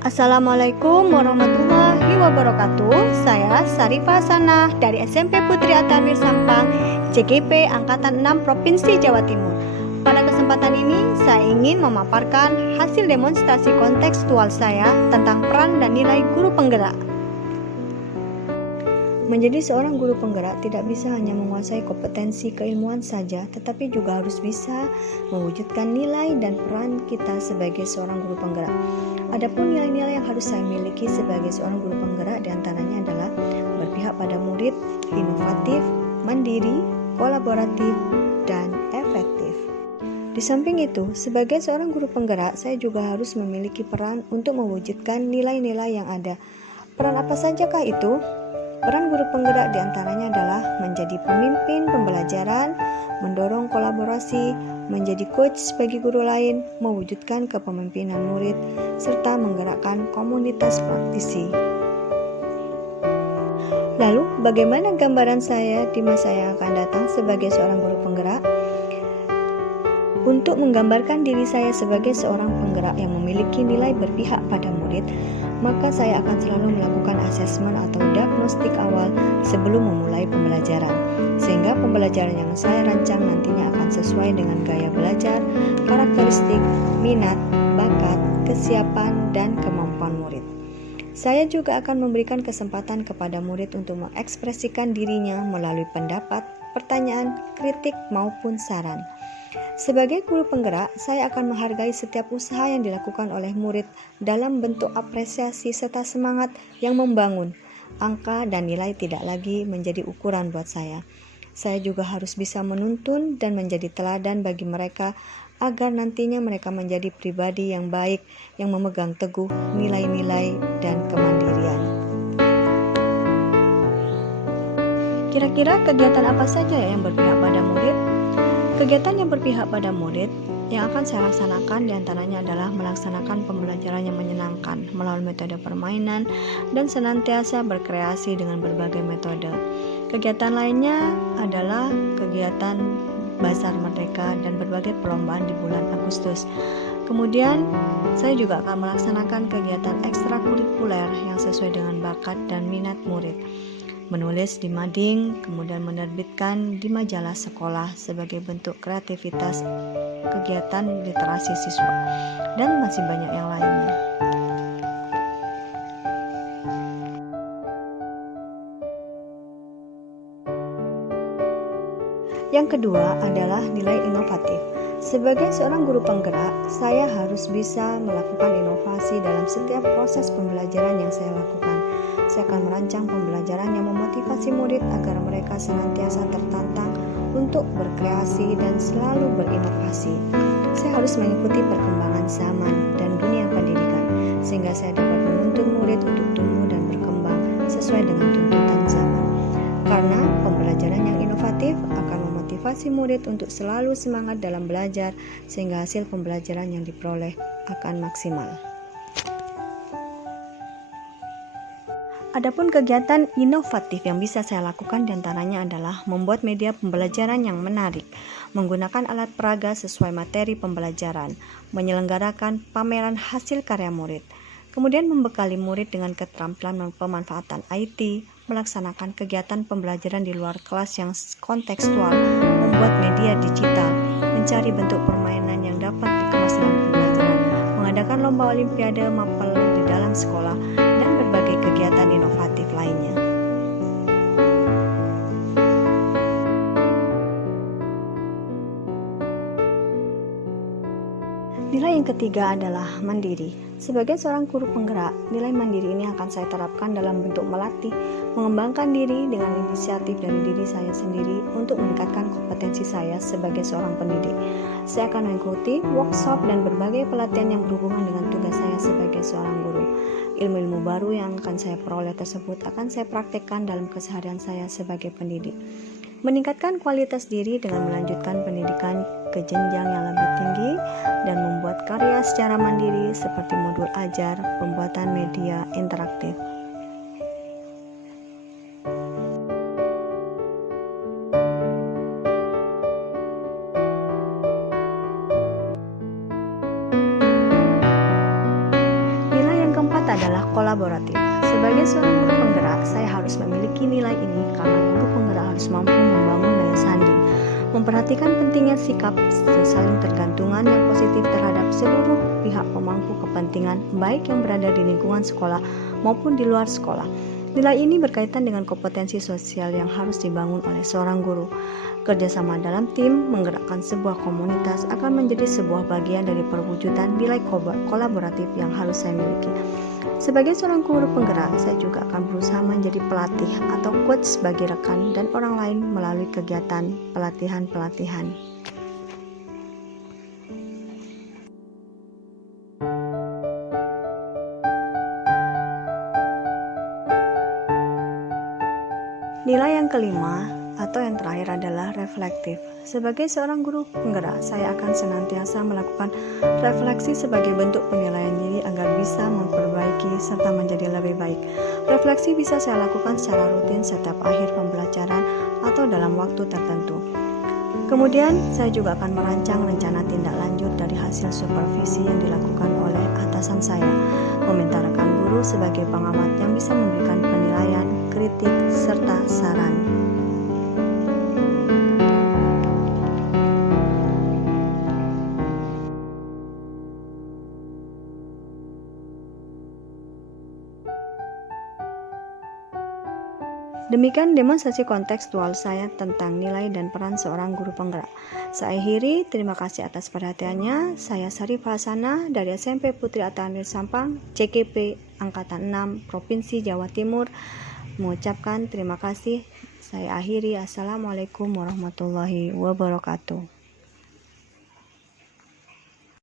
Assalamualaikum warahmatullahi wabarakatuh. Saya Sarifah Sanah dari SMP Putri Atamir Sampang, CGP Angkatan 6 Provinsi Jawa Timur. Pada kesempatan ini, saya ingin memaparkan hasil demonstrasi kontekstual saya tentang peran dan nilai guru penggerak. Menjadi seorang guru penggerak tidak bisa hanya menguasai kompetensi keilmuan saja, tetapi juga harus bisa mewujudkan nilai dan peran kita sebagai seorang guru penggerak. Adapun nilai-nilai yang harus saya miliki sebagai seorang guru penggerak diantaranya adalah berpihak pada murid, inovatif, mandiri, kolaboratif, dan efektif. Di samping itu, sebagai seorang guru penggerak, saya juga harus memiliki peran untuk mewujudkan nilai-nilai yang ada. Peran apa sajakah itu? Peran guru penggerak diantaranya adalah menjadi pemimpin pembelajaran, mendorong kolaborasi, menjadi coach bagi guru lain, mewujudkan kepemimpinan murid, serta menggerakkan komunitas praktisi. Lalu, bagaimana gambaran saya di masa yang akan datang sebagai seorang guru penggerak? Untuk menggambarkan diri saya sebagai seorang penggerak yang memiliki nilai berpihak pada murid, maka saya akan selalu melakukan asesmen atau diagnostik awal sebelum memulai pembelajaran, sehingga pembelajaran yang saya rancang nantinya akan sesuai dengan gaya belajar, karakteristik, minat, bakat, kesiapan, dan kemampuan murid. Saya juga akan memberikan kesempatan kepada murid untuk mengekspresikan dirinya melalui pendapat, pertanyaan, kritik, maupun saran. Sebagai guru penggerak, saya akan menghargai setiap usaha yang dilakukan oleh murid dalam bentuk apresiasi serta semangat yang membangun. Angka dan nilai tidak lagi menjadi ukuran buat saya. Saya juga harus bisa menuntun dan menjadi teladan bagi mereka agar nantinya mereka menjadi pribadi yang baik, yang memegang teguh nilai-nilai dan kemandirian. Kira-kira kegiatan apa saja yang berpihak pada murid? Kegiatan yang berpihak pada murid yang akan saya laksanakan diantaranya adalah melaksanakan pembelajaran yang menyenangkan melalui metode permainan dan senantiasa berkreasi dengan berbagai metode. Kegiatan lainnya adalah kegiatan Bazar Merdeka dan berbagai perlombaan di bulan Agustus. Kemudian saya juga akan melaksanakan kegiatan ekstrakurikuler yang sesuai dengan bakat dan minat murid. Menulis di mading, kemudian menerbitkan di majalah sekolah sebagai bentuk kreativitas kegiatan literasi siswa, dan masih banyak yang lainnya. Yang kedua adalah nilai inovatif. Sebagai seorang guru penggerak, saya harus bisa melakukan inovasi dalam setiap proses pembelajaran yang saya lakukan. Saya akan merancang pembelajaran yang memotivasi murid agar mereka senantiasa tertantang untuk berkreasi dan selalu berinovasi. Saya harus mengikuti perkembangan zaman dan dunia pendidikan, sehingga saya dapat menuntun murid untuk tumbuh dan berkembang sesuai dengan tuntutan zaman. Karena pembelajaran yang inovatif akan memotivasi murid untuk selalu semangat dalam belajar, sehingga hasil pembelajaran yang diperoleh akan maksimal. Adapun kegiatan inovatif yang bisa saya lakukan diantaranya adalah membuat media pembelajaran yang menarik, menggunakan alat peraga sesuai materi pembelajaran, menyelenggarakan pameran hasil karya murid, kemudian membekali murid dengan keterampilan pemanfaatan IT, melaksanakan kegiatan pembelajaran di luar kelas yang kontekstual, membuat media digital, mencari bentuk permainan yang dapat dikemas dalam pembelajaran, mengadakan lomba olimpiade mapel di dalam sekolah, dan berbagai kegiatan inovatif lainnya. Nilai yang ketiga adalah mandiri. Sebagai seorang guru penggerak, nilai mandiri ini akan saya terapkan dalam bentuk melatih, mengembangkan diri dengan inisiatif dari diri saya sendiri untuk meningkatkan kompetensi saya sebagai seorang pendidik. Saya akan mengikuti workshop dan berbagai pelatihan yang berhubungan dengan tugas saya sebagai seorang guru. Ilmu-ilmu baru yang akan saya peroleh tersebut akan saya praktekkan dalam keseharian saya sebagai pendidik. Meningkatkan kualitas diri dengan melanjutkan pendidikan ke jenjang yang lebih tinggi dan membuat karya secara mandiri seperti modul ajar, pembuatan media interaktif. adalah kolaboratif. Sebagai seorang guru penggerak, saya harus memiliki nilai ini karena guru penggerak harus mampu membangun daya sanding, memperhatikan pentingnya sikap saling tergantungan yang positif terhadap seluruh pihak pemangku kepentingan, baik yang berada di lingkungan sekolah maupun di luar sekolah. Nilai ini berkaitan dengan kompetensi sosial yang harus dibangun oleh seorang guru. Kerjasama dalam tim menggerakkan sebuah komunitas akan menjadi sebuah bagian dari perwujudan nilai kolaboratif yang harus saya miliki. Sebagai seorang guru penggerak, saya juga akan berusaha menjadi pelatih atau coach bagi rekan dan orang lain melalui kegiatan pelatihan-pelatihan. Nilai yang kelima atau yang terakhir adalah reflektif. Sebagai seorang guru penggerak, saya akan senantiasa melakukan refleksi sebagai bentuk penilaian diri agar bisa memperbaiki serta menjadi lebih baik. Refleksi bisa saya lakukan secara rutin setiap akhir pembelajaran atau dalam waktu tertentu. Kemudian, saya juga akan merancang rencana tindak lanjut dari hasil supervisi yang dilakukan oleh atasan saya, meminta rekan guru sebagai pengamat yang bisa memberikan penilaian, kritik, serta saran. Demikian demonstrasi kontekstual saya tentang nilai dan peran seorang guru penggerak. Saya akhiri, terima kasih atas perhatiannya. Saya Sarifah Hasanah dari SMP Putri Atta Sampang, CKP Angkatan 6, Provinsi Jawa Timur, mengucapkan terima kasih. Saya akhiri, Assalamualaikum warahmatullahi wabarakatuh.